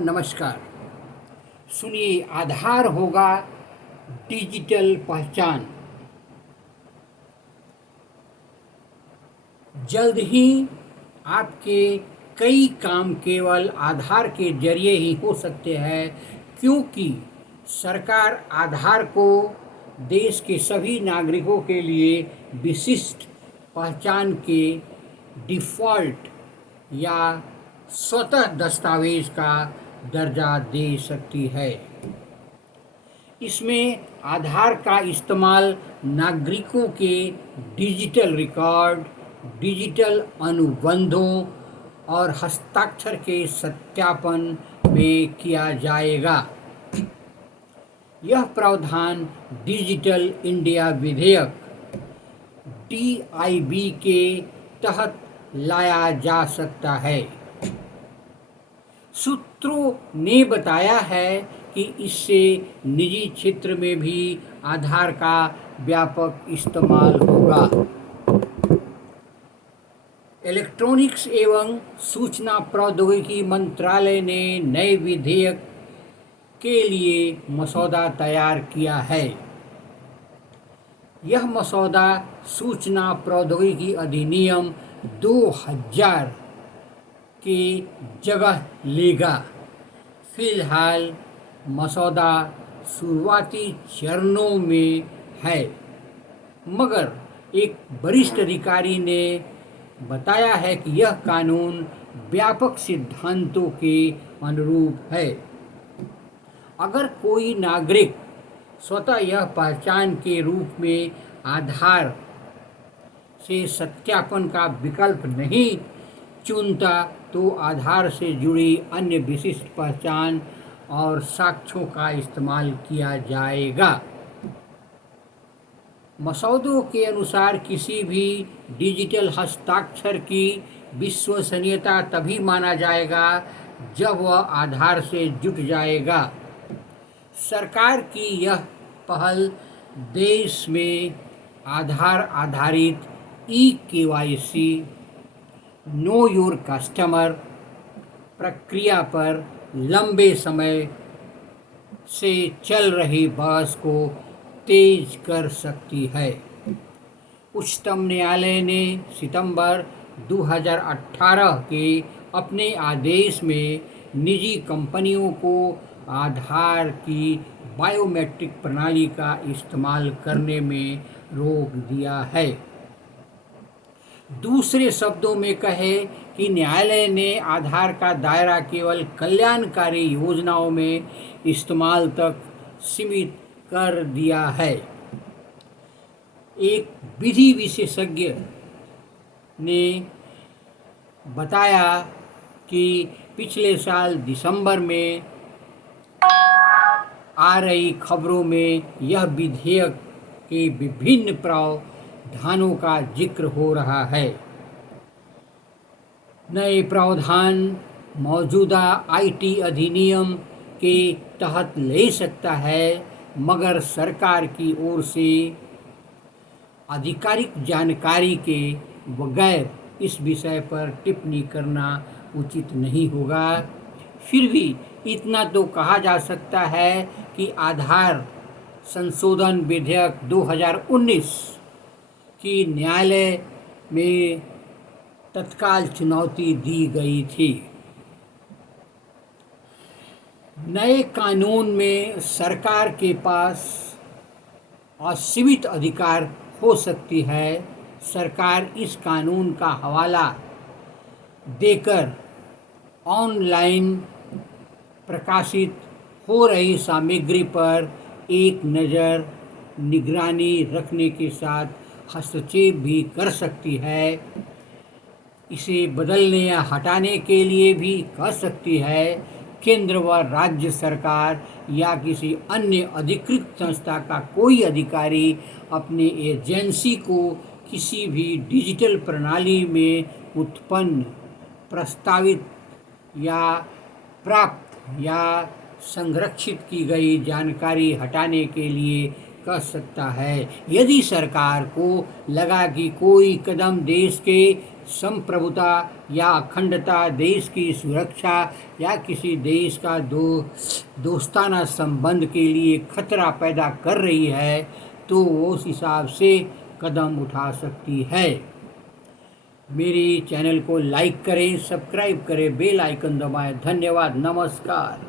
नमस्कार। सुनिए, आधार होगा डिजिटल पहचान। जल्द ही आपके कई काम केवल आधार के जरिए ही हो सकते हैं, क्योंकि सरकार आधार को देश के सभी नागरिकों के लिए विशिष्ट पहचान के डिफ़ॉल्ट या स्वतः दस्तावेज का दर्जा दे सकती है। इसमें आधार का इस्तेमाल नागरिकों के डिजिटल रिकॉर्ड, डिजिटल अनुबंधों और हस्ताक्षर के सत्यापन में किया जाएगा। यह प्रावधान डिजिटल इंडिया विधेयक DIB के तहत लाया जा सकता है। सूत्रों ने बताया है कि इससे निजी क्षेत्र में भी आधार का व्यापक इस्तेमाल होगा। इलेक्ट्रॉनिक्स एवं सूचना प्रौद्योगिकी मंत्रालय ने नए विधेयक के लिए मसौदा तैयार किया है। यह मसौदा सूचना प्रौद्योगिकी अधिनियम 2000 की जगह लेगा। फिलहाल मसौदा शुरुआती चरणों में है, मगर एक वरिष्ठ अधिकारी ने बताया है कि यह कानून व्यापक सिद्धांतों के अनुरूप है। अगर कोई नागरिक स्वतः यह पहचान के रूप में आधार से सत्यापन का विकल्प नहीं चुनता, तो आधार से जुड़ी अन्य विशिष्ट पहचान और साक्ष्यों का इस्तेमाल किया जाएगा। मसौदों के अनुसार किसी भी डिजिटल हस्ताक्षर की विश्वसनीयता तभी माना जाएगा जब वह आधार से जुट जाएगा। सरकार की यह पहल देश में आधार आधारित eKYC नो योर कस्टमर प्रक्रिया पर लंबे समय से चल रही बहस को तेज कर सकती है। उच्चतम न्यायालय ने सितंबर 2018 के अपने आदेश में निजी कंपनियों को आधार की बायोमेट्रिक प्रणाली का इस्तेमाल करने में रोक दिया है। दूसरे शब्दों में कहें कि न्यायालय ने आधार का दायरा केवल कल्याणकारी योजनाओं में इस्तेमाल तक सीमित कर दिया है। एक विधि विशेषज्ञ ने बताया कि पिछले साल दिसंबर में आ रही खबरों में यह विधेयक के विभिन्न प्रावधानों का जिक्र हो रहा है। नए प्रावधान मौजूदा IT अधिनियम के तहत ले सकता है, मगर सरकार की ओर से आधिकारिक जानकारी के बगैर इस विषय पर टिप्पणी करना उचित नहीं होगा। फिर भी इतना तो कहा जा सकता है कि आधार संशोधन विधेयक 2019 की न्यायालय में तत्काल चुनौती दी गई थी। नए कानून में सरकार के पास असीमित अधिकार हो सकती है। सरकार इस कानून का हवाला देकर ऑनलाइन प्रकाशित हो रही सामग्री पर एक नज़र निगरानी रखने के साथ हस्तक्षेप भी कर सकती है। इसे बदलने या हटाने के लिए भी कह सकती है। केंद्र व राज्य सरकार या किसी अन्य अधिकृत संस्था का कोई अधिकारी अपने एजेंसी को किसी भी डिजिटल प्रणाली में उत्पन्न, प्रस्तावित या प्राप्त या संरक्षित की गई जानकारी हटाने के लिए कह सकता है। यदि सरकार को लगा कि कोई कदम देश के संप्रभुता या अखंडता, देश की सुरक्षा या किसी देश का दोस्ताना संबंध के लिए खतरा पैदा कर रही है तो वो उस हिसाब से कदम उठा सकती है। मेरी चैनल को लाइक करें, सब्सक्राइब करें, बेल आइकन दबाएं। धन्यवाद, नमस्कार।